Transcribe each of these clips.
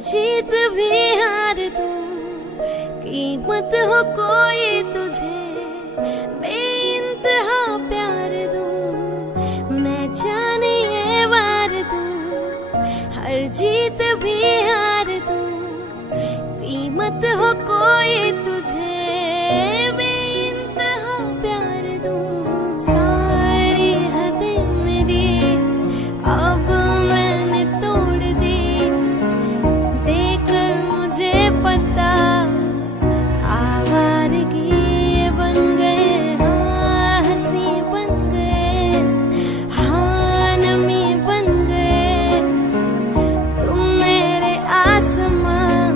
जीत भी हार दूं, कीमत हो कोई तुझे बेइंतहा प्यार दूं, मैं जाने ये वार दूं, हर जीत भी हार दूं, कीमत हो कोई तुझे बेइंतहा प्यार दूं। सारी हदें मेरी अब मैंने तोड़ दी, देकर मुझे पता आवारगी बन गए, हाँ हंसी बन गए, हाँ नमी बन गए, तुम मेरे आसमां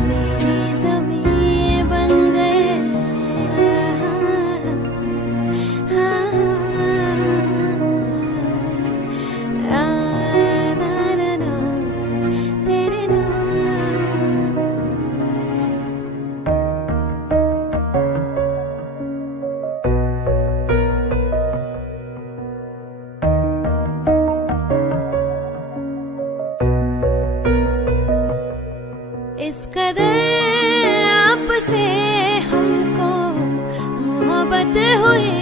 मेरी ज़मीं बन गए। तेरे नाम इस कदर आपसे हमको मोहब्बत हुई,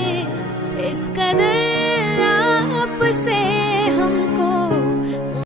इस कदर